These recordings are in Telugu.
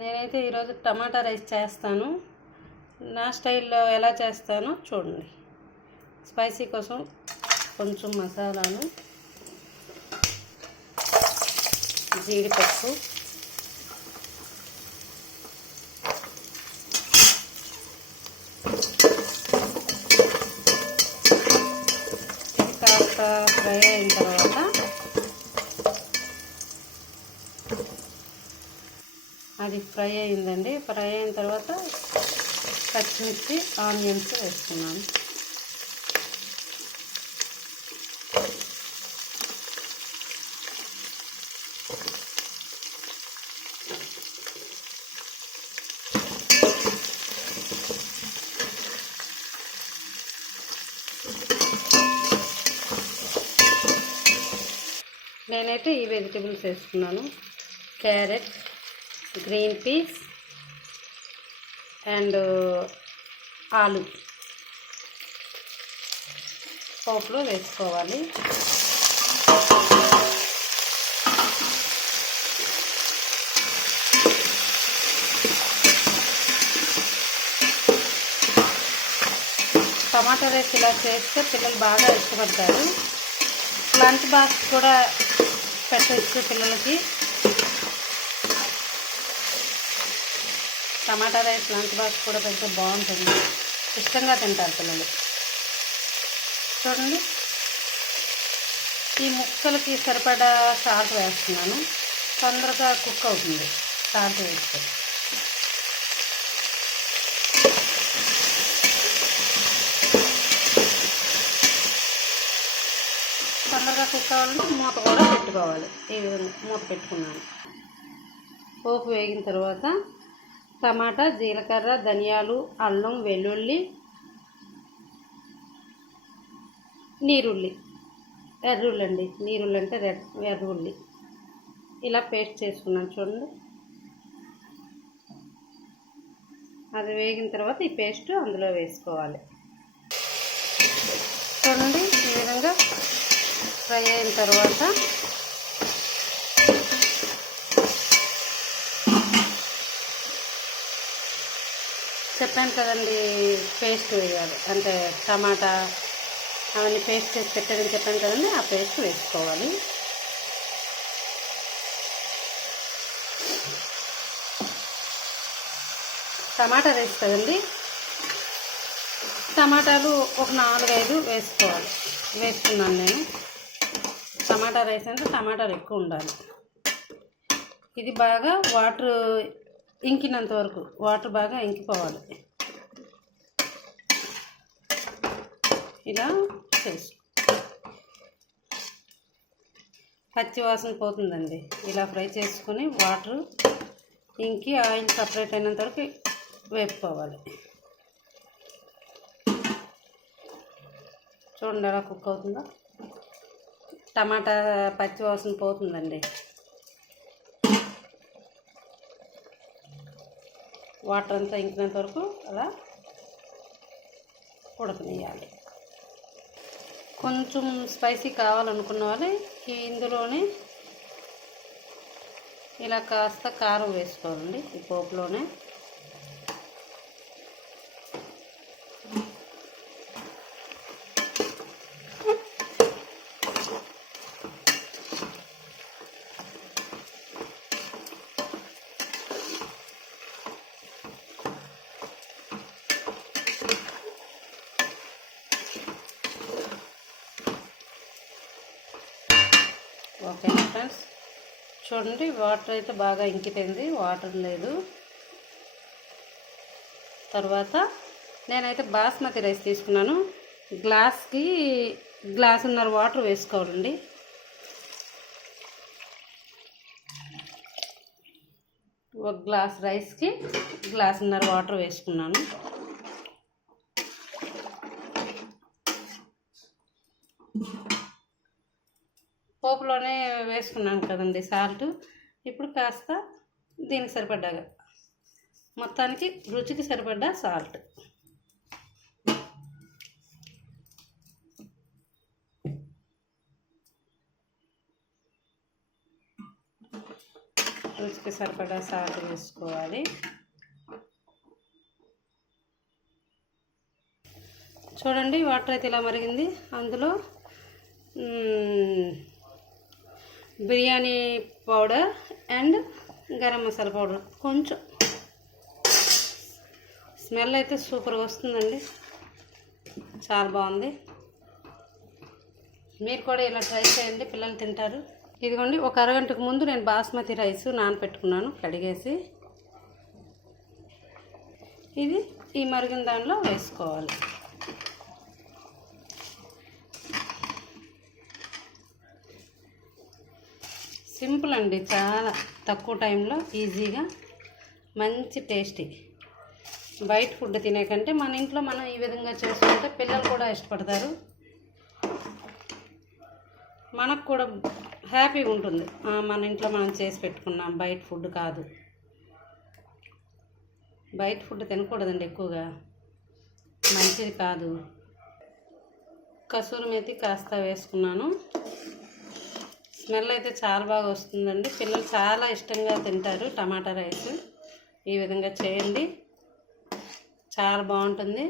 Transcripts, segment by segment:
నేనైతే ఈరోజు టమాటా రైస్ చేస్తాను. నా స్టైల్లో ఎలా చేస్తానో చూడండి. స్పైసీ కోసం కొంచెం మసాలాలు, జీడిపప్పు, కాస్త ఫ్రై అయిన తర్వాత అది ఫ్రై అయిందండి. ఫ్రై అయిన తర్వాత పచ్చిమిర్చి, ఆనియన్స్ వేసుకున్నాను. నేనైతే ఈ వెజిటబుల్స్ వేసుకున్నాను: క్యారెట్, గ్రీన్ పీస్ అండ్ ఆలు పోపులో వేసుకోవాలి. టమాటా రైస్ ఇలా చేస్తే పిల్లలు బాగా ఇష్టపడతారు. లంచ్ బాక్స్ కూడా పెట్టచ్చు పిల్లలకి. టమాటా రైస్ లంచ్ బాక్స్ కూడా పెడితే బాగుంటుంది, ఇష్టంగా తింటారు పిల్లలు. చూడండి, ఈ ముక్కలకి సరిపడా సాల్ట్ వేస్తున్నాను. తొందరగా కుక్ అవుతుంది సాల్ట్ వేస్తే. తొందరగా కుక్ అవ్వాలంటే మూత కూడా పెట్టుకోవాలి. ఈ విధంగా మూత పెట్టుకున్నాను. పోపు వేగిన తర్వాత టమాటా, జీలకర్ర, ధనియాలు, అల్లం, వెల్లుల్లి, నీరుల్లి, ఎర్రుల్లి అండి, నీరుల్లి అంటే ఎర్రుల్లి, ఇలా పేస్ట్ చేసుకున్నాను. చూడండి, అది వేగిన తర్వాత ఈ పేస్ట్ అందులో వేసుకోవాలి. చూడండి, ఈ విధంగా ఫ్రై అయిన తర్వాత చెప్పాను కదండి, పేస్ట్ వేయాలి. అంటే టమాటా అవన్నీ పేస్ట్ చేసి పెట్టారని చెప్పాను కదండి, ఆ పేస్ట్ వేసుకోవాలి. టమాటా రైస్ కదండి, టమాటాలు ఒక 4-5 వేసుకోవాలి. వేసుకున్నాను నేను. టమాటా రైస్ అంటే టమాటాలు ఎక్కువ ఉండాలి. ఇది బాగా వాటర్ ఇంకినంత వరకు, వాటర్ బాగా ఇంకిపోవాలి. ఇలా చేసు పచ్చి వాసన పోతుందండి. ఇలా ఫ్రై చేసుకొని వాటర్ ఇంకి ఆయిల్ సపరేట్ అయినంత వరకు వేపుకోవాలి. చూడండి ఎలా కుక్ అవుతుందో. టమాటా పచ్చి వాసన పోతుందండి. వాటర్ అంతా ఇంకినంత వరకు అలా ఉడకనియాలి. కొంచెం స్పైసీ కావాలనుకున్న వాళ్ళు ఇందులోనే ఇలా కాస్త కారం వేసుకోవాలండి. ఈ పోపులోనే ఓకే ఫ్రెండ్స్, చూడండి, వాటర్ అయితే బాగా ఇంకిపోయింది, వాటర్ లేదు. తర్వాత నేనైతే బాస్మతి రైస్ తీసుకున్నాను. గ్లాస్కి గ్లాసున్నర వాటర్ వేసుకోవాలండి. ఒక గ్లాస్ రైస్కి గ్లాసున్నర వాటర్ వేసుకున్నాను. పోపులోనే వేసుకున్నాను కదండి సాల్ట్. ఇప్పుడు కాస్త దీనికి సరిపడ్డాగా, మొత్తానికి రుచికి సరిపడ్డా సాల్ట్. రుచికి రైస్కి సరిపడా సాల్ట్ వేసుకోవాలి. చూడండి వాటర్ అయితే ఇలా మరిగింది. అందులో biryani powder and garam masala powder కొంచెం. స్మెల్ అయితే సూపర్గా వస్తుందండి, చాలా బాగుంది. మీరు కూడా ఇలా ట్రై చేయండి, పిల్లలు తింటారు. ఇదిగోండి, ఒక అరగంటకు ముందు నేను బాస్మతి రైస్ నానబెట్టుకున్నాను కడిగేసి. ఇది ఈ మరిగిన దానిలో వేసుకోవాలి. సింపుల్ అండి, చాలా తక్కువ టైంలో ఈజీగా మంచి టేస్టీ. బయట ఫుడ్ తినే కంటే మన ఇంట్లో మనం ఈ విధంగా చేసుకుంటే పిల్లలు కూడా ఇష్టపడతారు, మనకు కూడా హ్యాపీగా ఉంటుంది. మన ఇంట్లో మనం చేసి పెట్టుకున్నాం, బయట ఫుడ్ కాదు. బయట ఫుడ్ తినకూడదండి, ఎక్కువగా మంచిది కాదు. కసూరి మేతి కాస్త వేసుకున్నాను. స్మెల్ అయితే చాలా బాగా వస్తుందండి, పిల్లలు చాలా ఇష్టంగా తింటారు టమాటా రైస్. ఈ విధంగా చేయండి, చాలా బాగుంటుంది.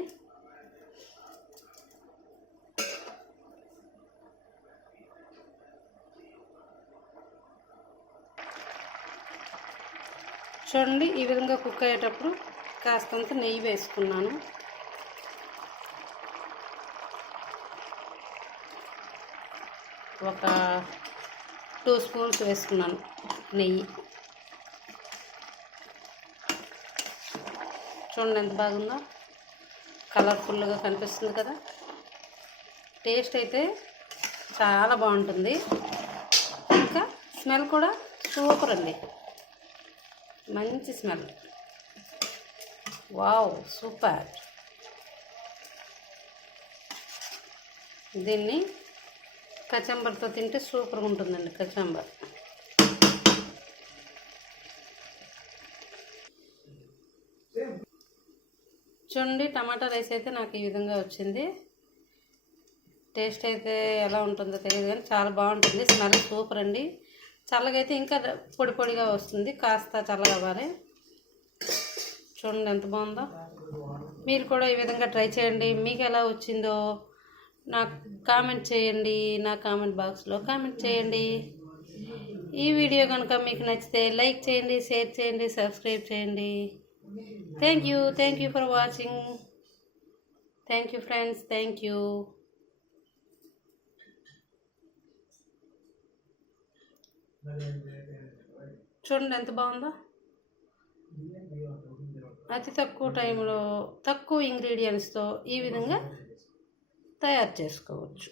చూడండి, ఈ విధంగా కుక్ అయ్యేటప్పుడు కాస్తంత నెయ్యి వేసుకున్నాను. ఒక 2 స్పూన్స్ వేసుకున్నాను నెయ్యి. చూడండి ఎంత బాగుందో, కలర్ఫుల్గా కనిపిస్తుంది కదా. టేస్ట్ అయితే చాలా బాగుంటుంది, ఇంకా స్మెల్ కూడా సూపర్ అండి, మంచి స్మెల్. Wow, super. దీన్ని కచంబర్తో తింటే సూపర్గా ఉంటుందండి, కచంబర్. చూడండి, టమాటా రైస్ అయితే నాకు ఈ విధంగా వచ్చింది. టేస్ట్ అయితే ఎలా ఉంటుందో తెలియదు కానీ చాలా బాగుంటుంది, స్మెల్ సూపర్ అండి. చల్లగా అయితే ఇంకా పొడి పొడిగా వస్తుంది, కాస్త చల్లగా అవ్వాలి. చూడండి ఎంత బాగుందో. మీరు కూడా ఈ విధంగా ట్రై చేయండి. మీకు ఎలా వచ్చిందో నాకు కామెంట్ చేయండి, నా కామెంట్ బాక్స్లో కామెంట్ చేయండి. ఈ వీడియో కనుక మీకు నచ్చితే లైక్ చేయండి, షేర్ చేయండి, సబ్స్క్రైబ్ చేయండి. Thank you for watching. Thank you friends, thank you. చూడండి ఎంత బాగుందో. అతి తక్కువ టైంలో తక్కువ ఇంగ్రీడియంట్స్తో ఈ విధంగా తయారు చేసుకోవచ్చు.